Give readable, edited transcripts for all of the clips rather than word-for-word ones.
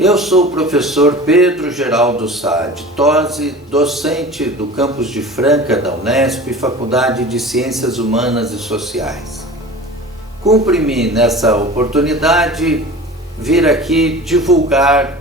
Eu sou o professor Pedro Geraldo Saad Tosi, docente do campus de Franca da Unesp, Faculdade de Ciências Humanas e Sociais. Cumpre-me nessa oportunidade vir aqui divulgar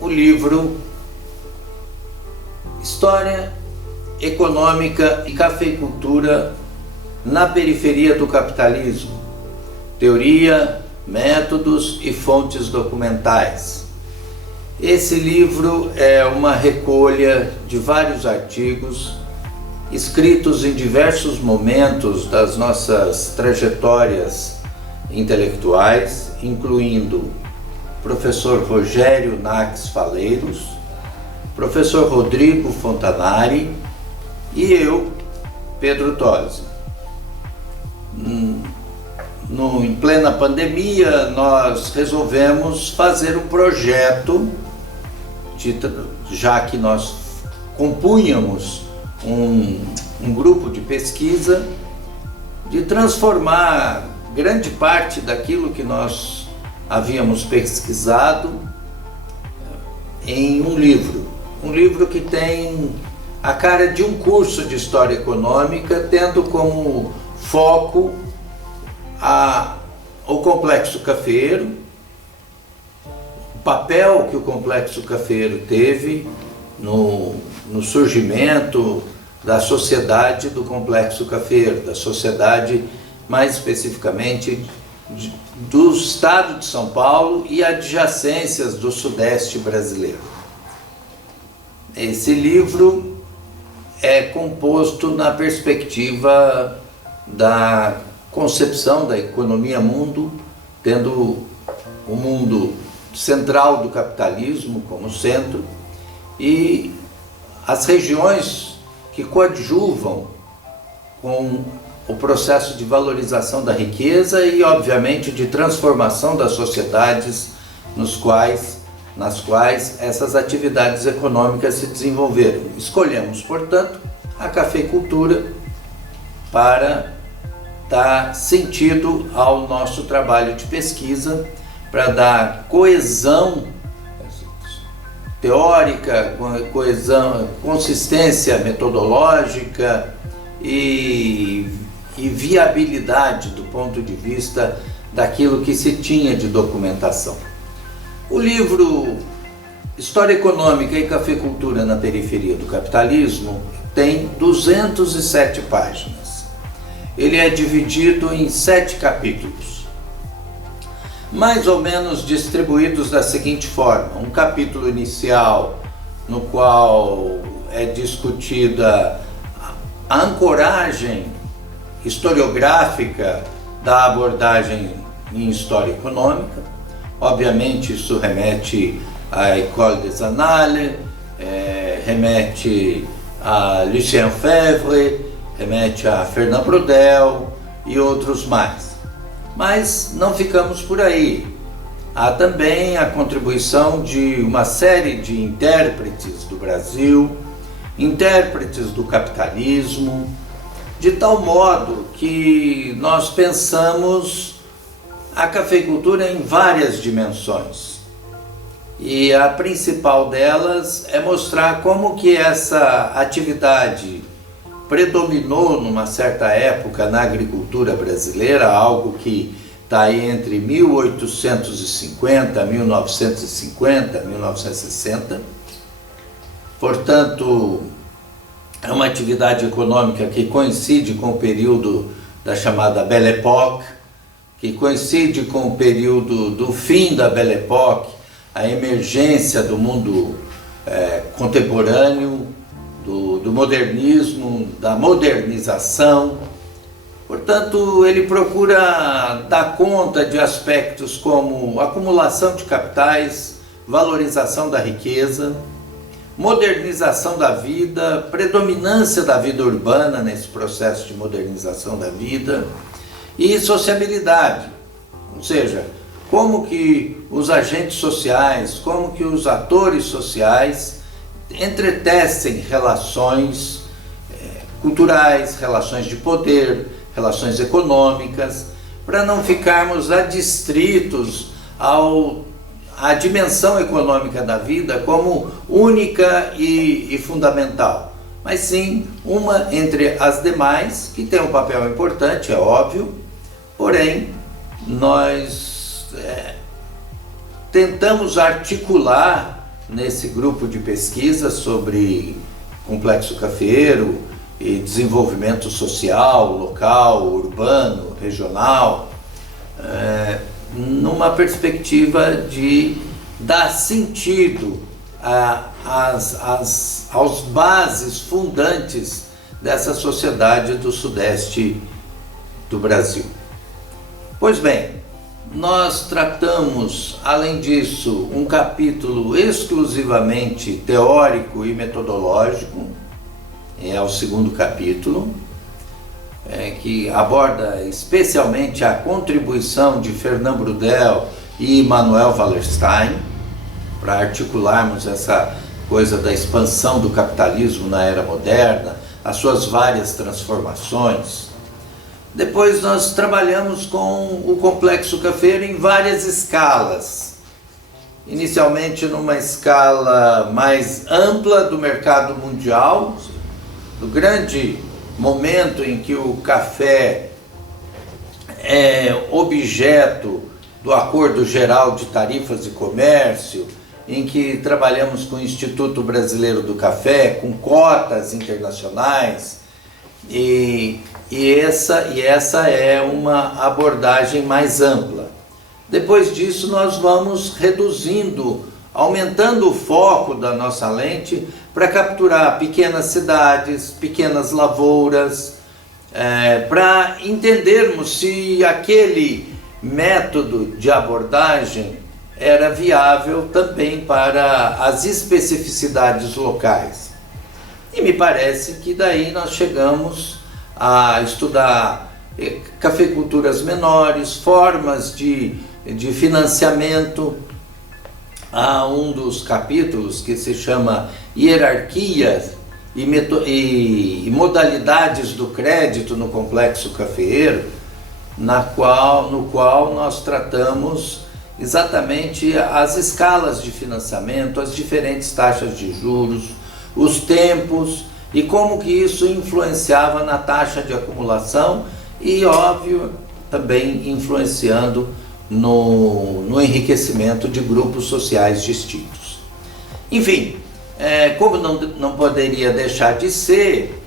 o livro História Econômica e Cafeicultura na Periferia do Capitalismo, Teoria, Métodos e Fontes Documentais. Esse livro é uma recolha de vários artigos escritos em diversos momentos das nossas trajetórias intelectuais, incluindo o professor Rogério Nax Faleiros, professor Rodrigo Fontanari e eu, Pedro Tosi. Em plena pandemia, nós resolvemos fazer um projeto, já que nós compunhamos um grupo de pesquisa, de transformar grande parte daquilo que nós havíamos pesquisado em um livro que tem a cara de um curso de História Econômica, tendo como foco o complexo cafeeiro, o papel que o complexo cafeeiro teve no surgimento da sociedade do complexo cafeeiro, da sociedade mais especificamente do estado de São Paulo e adjacências do sudeste brasileiro. Esse livro é composto na perspectiva da concepção da economia mundo, tendo o mundo central do capitalismo como centro e as regiões que coadjuvam com o processo de valorização da riqueza e, obviamente, de transformação das sociedades nas quais essas atividades econômicas se desenvolveram. Escolhemos, portanto, a cafeicultura para dar sentido ao nosso trabalho de pesquisa, para dar coesão teórica, consistência metodológica e viabilidade do ponto de vista daquilo que se tinha de documentação. O livro História Econômica e Cafeicultura na Periferia do Capitalismo tem 207 páginas. Ele é dividido em 7 capítulos, mais ou menos distribuídos da seguinte forma: um capítulo inicial, no qual é discutida a ancoragem historiográfica da abordagem em história econômica. Obviamente isso remete à École des Annales, remete a Lucien Febvre, remete a Fernand Braudel e outros mais. Mas não ficamos por aí. Há também a contribuição de uma série de intérpretes do Brasil, intérpretes do capitalismo, de tal modo que nós pensamos a cafeicultura em várias dimensões. E a principal delas é mostrar como que essa atividade predominou numa certa época na agricultura brasileira, algo que está aí entre 1850, 1950, 1960. Portanto, é uma atividade econômica que coincide com o período da chamada Belle Époque, que coincide com o período do fim da Belle Époque, a emergência do mundo contemporâneo, do modernismo, da modernização. Portanto, ele procura dar conta de aspectos como acumulação de capitais, valorização da riqueza, modernização da vida, predominância da vida urbana nesse processo de modernização da vida e sociabilidade, ou seja, como que os agentes sociais, como que os atores sociais entretecem relações culturais, relações de poder, relações econômicas, para não ficarmos adstritos a dimensão econômica da vida como única e fundamental, mas sim uma entre as demais, que tem um papel importante, é óbvio, porém nós tentamos articular nesse grupo de pesquisa sobre complexo cafeeiro e desenvolvimento social, local, urbano, regional, numa perspectiva de dar sentido aos bases fundantes dessa sociedade do Sudeste do Brasil. Pois bem, nós tratamos, além disso, um capítulo exclusivamente teórico e metodológico, é o segundo capítulo, que aborda especialmente a contribuição de Fernand Braudel e Manuel Wallerstein, para articularmos essa coisa da expansão do capitalismo na era moderna, as suas várias transformações. Depois nós trabalhamos com o complexo cafeeiro em várias escalas. Inicialmente numa escala mais ampla do mercado mundial, do grande momento em que o café é objeto do Acordo Geral de Tarifas e Comércio, em que trabalhamos com o Instituto Brasileiro do Café, com cotas internacionais, e essa é uma abordagem mais ampla. Depois disso nós vamos reduzindo, aumentando o foco da nossa lente para capturar pequenas cidades, pequenas lavouras, para entendermos se aquele método de abordagem era viável também para as especificidades locais. E me parece que daí nós chegamos a estudar cafeiculturas menores, formas de financiamento. Há um dos capítulos que se chama Hierarquias e modalidades do crédito no complexo cafeeiro, no qual nós tratamos exatamente as escalas de financiamento, as diferentes taxas de juros, os tempos e como que isso influenciava na taxa de acumulação e, óbvio, também influenciando no enriquecimento de grupos sociais distintos. Enfim, como não poderia deixar de ser,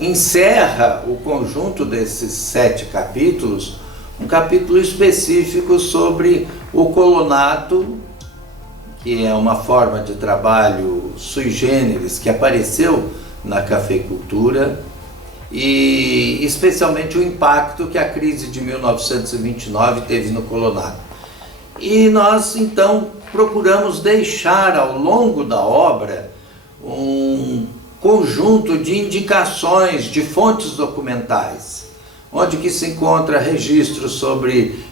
encerra o conjunto desses 7 capítulos um capítulo específico sobre o colonato, que é uma forma de trabalho sui generis que apareceu na cafeicultura, e especialmente o impacto que a crise de 1929 teve no colonato. E nós então procuramos deixar ao longo da obra um conjunto de indicações de fontes documentais, onde que se encontra registros sobre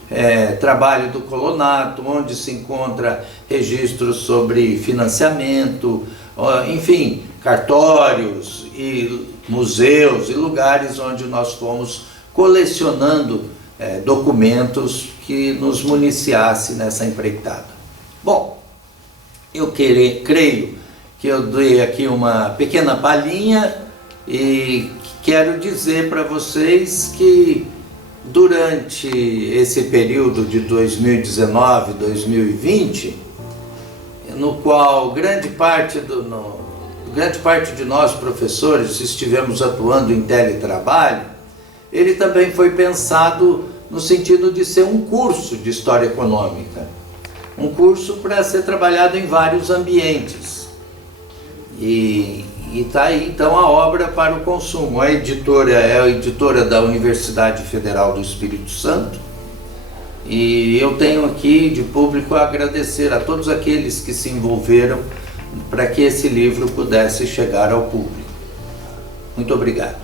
trabalho do colonato, onde se encontra registros sobre financiamento, enfim, cartórios e museus e lugares onde nós fomos colecionando documentos que nos municiassem nessa empreitada. Bom, eu creio que eu dei aqui uma pequena palhinha e quero dizer para vocês que durante esse período de 2019, 2020, no qual grande parte de nós professores estivemos atuando em teletrabalho, ele também foi pensado no sentido de ser um curso de História Econômica, um curso para ser trabalhado em vários ambientes. E está aí então a obra para o consumo. A editora é a editora da Universidade Federal do Espírito Santo, e eu tenho aqui de público a agradecer a todos aqueles que se envolveram para que esse livro pudesse chegar ao público. Muito obrigado.